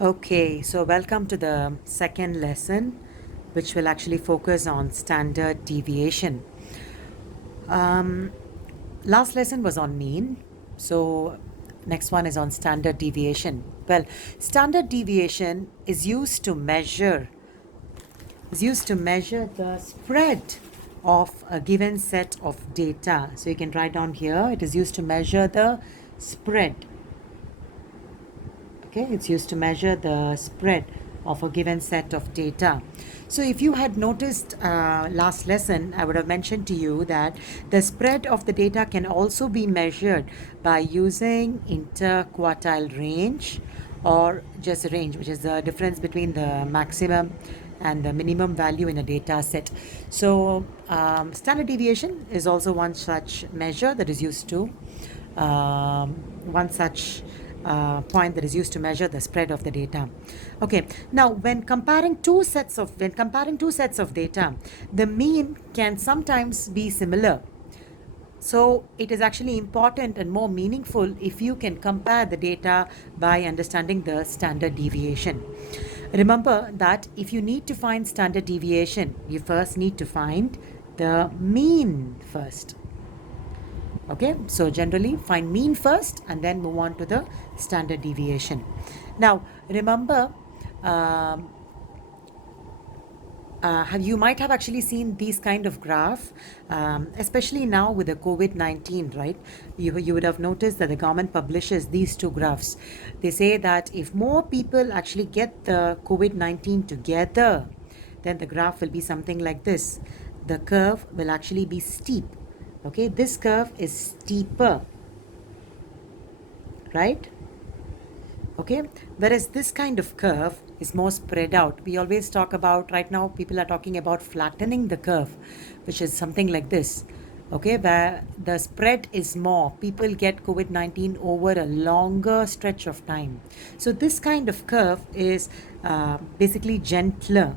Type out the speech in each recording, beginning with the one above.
Okay, so welcome to the second lesson, which will actually focus on standard deviation. Um, Last lesson was on mean, so next one is on standard deviation. Well, standard deviation is used to measure the spread of a given set of data. So you can write down here, it is used to measure the spread. Okay, it's used to measure the spread of a given set of data. So if you had noticed last lesson, I would have mentioned to you that the spread of the data can also be measured by using interquartile range or just range, which is the difference between the maximum and the minimum value in a data set. So standard deviation is also one such measure that is used to one such point that is used to measure the spread of the data. Okay, now when comparing two sets of data, the mean can sometimes be similar. So it is actually important and more meaningful if you can compare the data by understanding the standard deviation. Remember that if you need to find standard deviation, you first need to find the mean first. Okay, so generally find mean first and then move on to the standard deviation. Now remember, um, you might have actually seen these kind of graph, especially now with the COVID-19, right? You would have noticed that the government publishes these two graphs. They say that if more people actually get the COVID-19 together, then the graph will be something like this. The curve will actually be steep. Okay, this curve is steeper, right? Okay, whereas this kind of curve is more spread out. We always talk about, right now people are talking about flattening the curve, which is something like this. Okay, where the spread is more, people get COVID-19 over a longer stretch of time. So this kind of curve is basically gentler.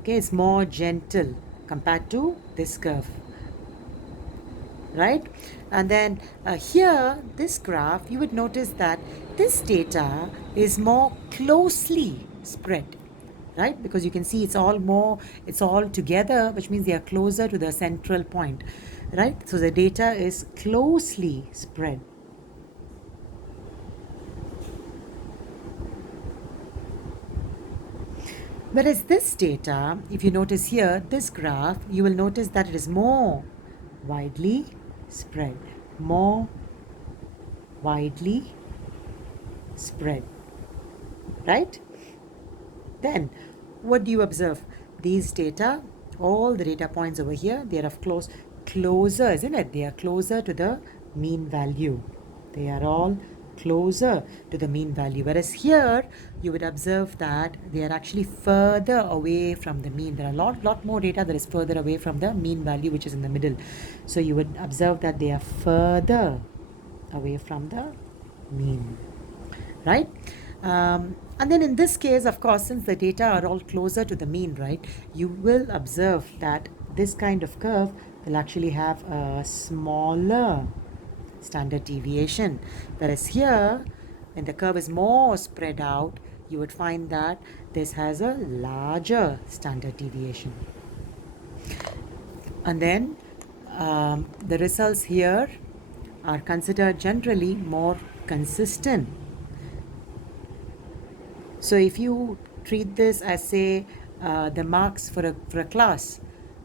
Okay, it's more gentle compared to this curve, right? And then here, this graph, you would notice that this data is more closely spread, right? Because you can see it's all together, which means they are closer to the central point, right? So the data is closely spread. Whereas this data, if you notice here, this graph, you will notice that it is more widely spread, more widely spread, right? Then what do you observe? These data, all the data points over here, they are of closer, isn't it? They are closer to the mean value. They are all closer to the mean value. Whereas here, you would observe that they are actually further away from the mean. There are a lot more data that is further away from the mean value, which is in the middle. So you would observe that they are further away from the mean, right? And then in this case, of course, since the data are all closer to the mean, right, you will observe that this kind of curve will actually have a smaller standard deviation. Whereas here, when the curve is more spread out, you would find that this has a larger standard deviation. And then the results here are considered generally more consistent. So if you treat this as, say, the marks for a class,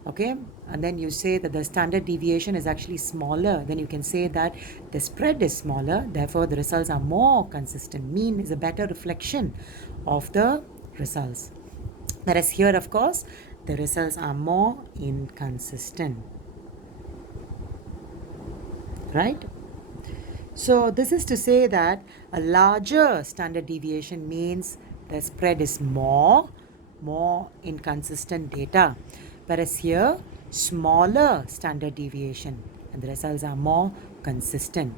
okay, and then you say that the standard deviation is actually smaller, then you can say that the spread is smaller, therefore the results are more consistent. Mean is a better reflection of the results. Whereas here, of course, the results are more inconsistent, right? So this is to say that a larger standard deviation means the spread is more inconsistent data. Whereas here, smaller standard deviation and the results are more consistent.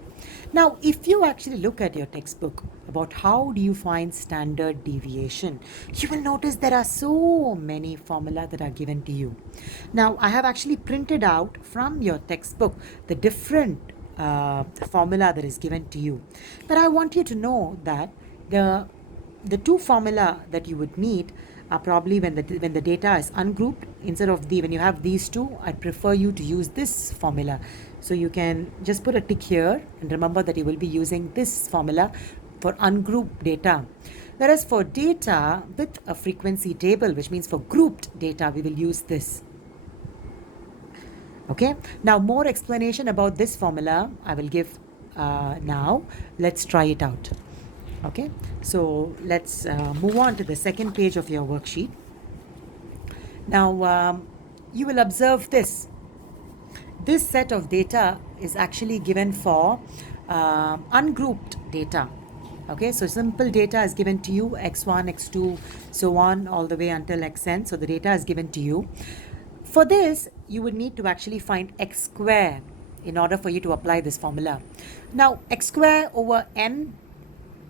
Now, if you actually look at your textbook about how do you find standard deviation, you will notice there are so many formula that are given to you. Now, I have actually printed out from your textbook the different formula that is given to you. But I want you to know that the the two formula that you would need are probably when the data is ungrouped. Instead of when you have these two, I prefer you to use this formula. So you can just put a tick here and remember that you will be using this formula for ungrouped data. Whereas for data with a frequency table, which means for grouped data, we will use this. Okay, now more explanation about this formula I will give now. Let's try it out. Okay, so let's move on to the second page of your worksheet. Now you will observe this. This set of data is actually given for ungrouped data. Okay, so simple data is given to you, x1, x2, so on, all the way until xn. So the data is given to you. For this, you would need to actually find x square in order for you to apply this formula. Now, x square over n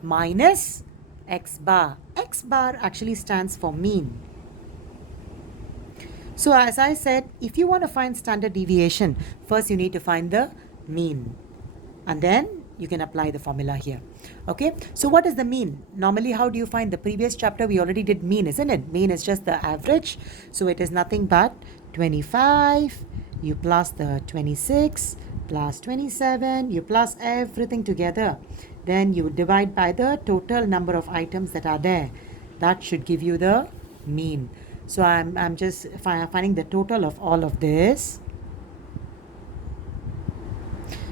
minus x bar. X bar actually stands for mean. So as I said, if you want to find standard deviation, first you need to find the mean. And then you can apply the formula here. Okay, so what is the mean? Normally, how do you find? The previous chapter we already did mean, isn't it? Mean is just the average. So it is nothing but 25, you plus the 26, plus 27, you plus everything together. Then you divide by the total number of items that are there. That should give you the mean. So I'm just finding the total of all of this.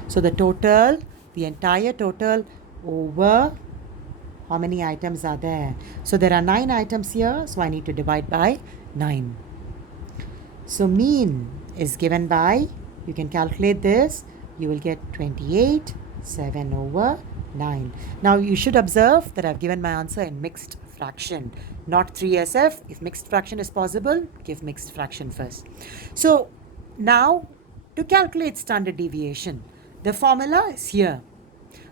So the total, the entire total over how many items are there. So there are 9 items here, so I need to divide by 9. So mean is given by, you can calculate this, you will get 28, 7 over 9. Now you should observe that I've given my answer in mixed fraction, not 3SF. If mixed fraction is possible, give mixed fraction first. So now to calculate standard deviation, the formula is here.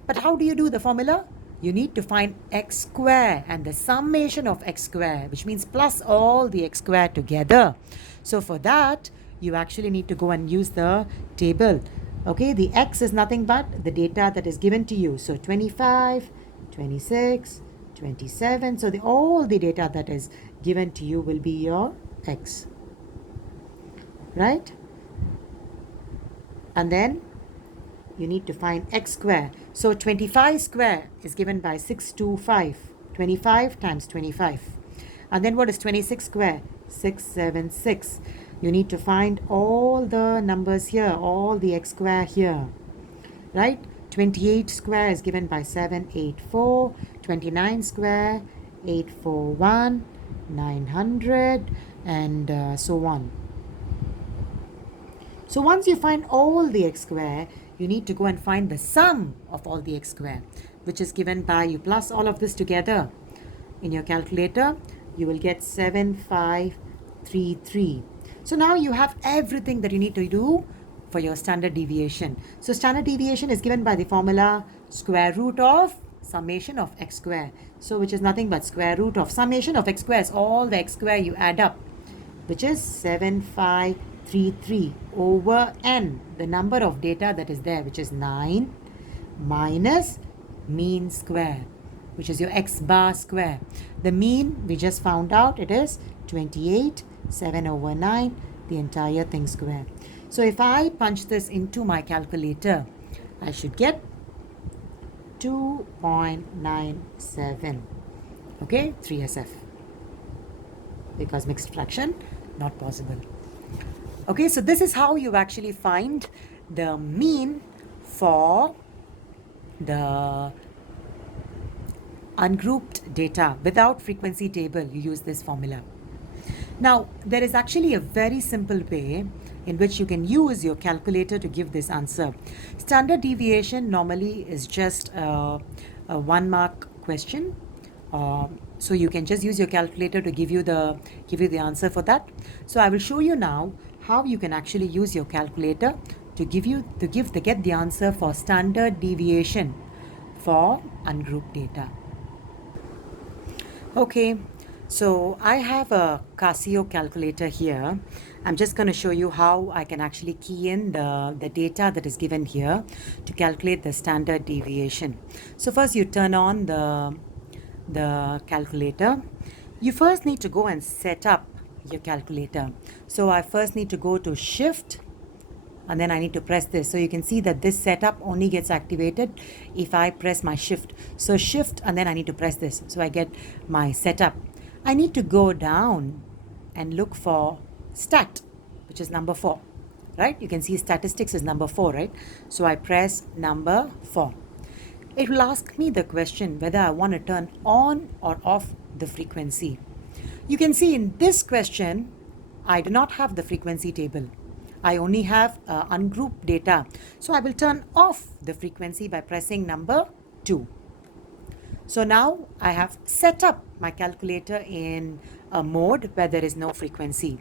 But how do you do the formula? You need to find x square and the summation of x square, which means plus all the x square together. So for that, you actually need to go and use the table. Okay, the x is nothing but the data that is given to you. So 25, 26, 27. So all the data that is given to you will be your x. Right? And then you need to find x square. So 25 square is given by 625. 25 times 25. And then what is 26 square? 676. You need to find all the numbers here, all the x square here. Right? 28 square is given by 784. 29 square, 841, 900, and so on. So once you find all the x square, you need to go and find the sum of all the x square, which is given by, you plus all of this together in your calculator, you will get 7533. So now you have everything that you need to do for your standard deviation. So standard deviation is given by the formula square root of summation of x square. So which is nothing but square root of summation of x square is all the x square you add up, which is 7533 over n, the number of data that is there, which is 9, minus mean square, which is your x bar square. The mean we just found out, it is 28, 7 over 9, the entire thing square. So if I punch this into my calculator, I should get 2.97. Okay, 3SF. Because mixed fraction, not possible. Okay, so this is how you actually find the mean for the ungrouped data. Without frequency table, you use this formula. Now, there is actually a very simple way in which you can use your calculator to give this answer. Standard deviation normally is just a 1-mark question. So you can just use your calculator to give you the answer for that. So I will show you now how you can actually use your calculator to get the answer for standard deviation for ungrouped data. Okay, so I have a Casio calculator here. I'm just going to show you how I can actually key in the data that is given here to calculate the standard deviation. So first you turn on the the calculator, you first need to go and set up your calculator. So I first need to go to Shift, and then I need to press this. So you can see that this setup only gets activated if I press my Shift. So Shift, and then I need to press this. So I get my setup. I need to go down and look for Stat, which is number 4, right? You can see statistics is number 4, right? So I press number 4. It will ask me the question whether I want to turn on or off the frequency. You can see in this question, I do not have the frequency table. I only have ungrouped data. So I will turn off the frequency by pressing number 2. So now I have set up my calculator in a mode where there is no frequency.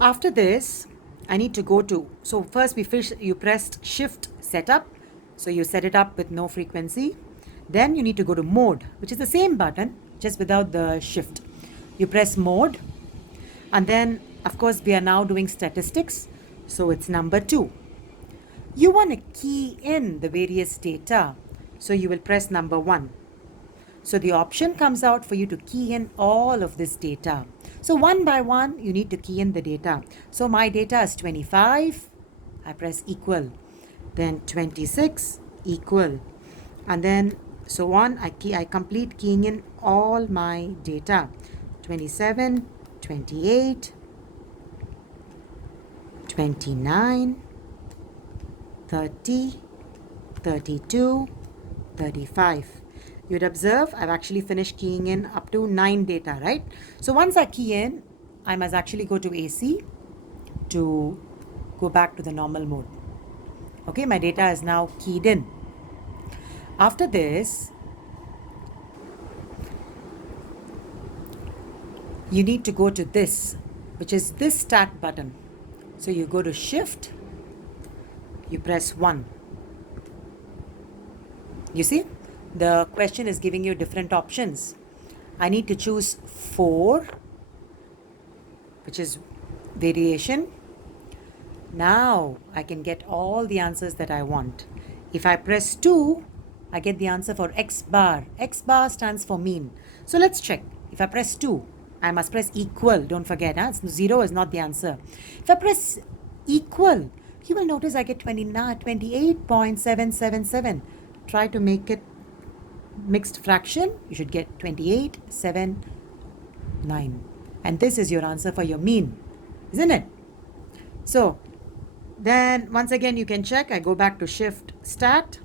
After this, I need to go to, so first you pressed Shift Setup. So you set it up with no frequency. Then you need to go to Mode, which is the same button, just without the Shift. You press Mode. And then, of course, we are now doing statistics. So it's number 2. You want to key in the various data. So you will press number 1. So the option comes out for you to key in all of this data. So one by one, you need to key in the data. So my data is 25. I press equal. Then 26 equal. And then so on. I complete keying in all my data. 27, 28, 29, 30, 32, 35. You'd observe I've actually finished keying in up to 9 data, right? So once I key in, I must actually go to AC to go back to the normal mode. Okay, my data is now keyed in. After this, you need to go to this, which is this Start button. So you go to Shift, you press 1. You see, the question is giving you different options. I need to choose 4, which is variation. Now I can get all the answers that I want. If I press 2, I get the answer for X bar. X bar stands for mean. So let's check. If I press 2, I must press equal. Don't forget, 0 is not the answer. If I press equal, you will notice I get 28.777. Try to make it mixed fraction. You should get 28.79. And this is your answer for your mean, isn't it? So then once again you can check. I go back to Shift Stat.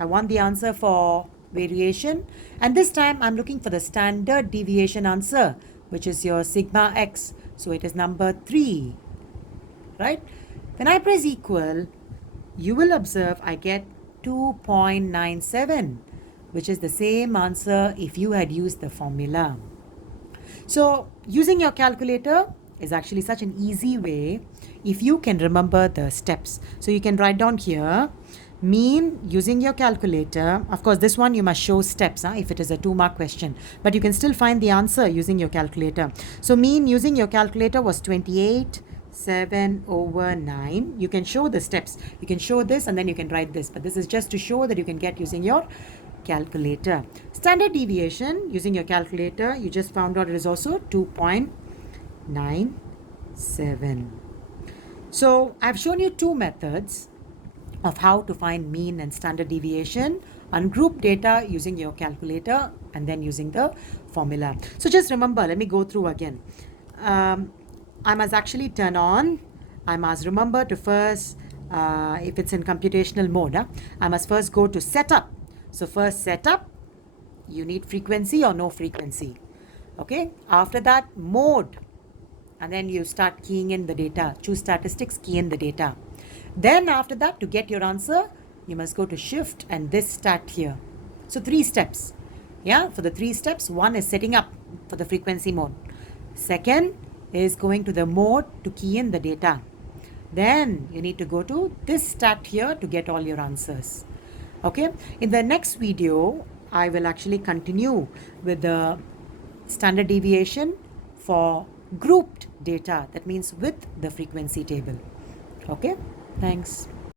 I want the answer for variation. And this time I'm looking for the standard deviation answer, which is your sigma x. So it is number 3, right? When I press equal, you will observe I get 2.97, which is the same answer if you had used the formula. So using your calculator is actually such an easy way if you can remember the steps. So you can write down here, mean using your calculator. Of course, this one you must show steps if it is a 2-mark question, but you can still find the answer using your calculator. So mean using your calculator was 28.7/9. You can show the steps. You can show this and then you can write this, but this is just to show that you can get using your calculator. Standard deviation using your calculator, you just found out it is also 2.97. So I've shown you 2 methods of how to find mean and standard deviation, ungroup data using your calculator and then using the formula. So just remember, let me go through again. I must actually turn on, I must remember to first, if it's in computational mode, I must first go to setup. So first setup, you need frequency or no frequency. Okay, after that mode, and then you start keying in the data. Choose statistics, key in the data. Then after that, to get your answer, you must go to Shift and this Stat here. So 3 steps. Yeah, for the 3 steps, 1 is setting up for the frequency mode. Second is going to the mode to key in the data. Then you need to go to this Stat here to get all your answers. Okay, in the next video, I will actually continue with the standard deviation for grouped data. That means with the frequency table. Okay, thanks.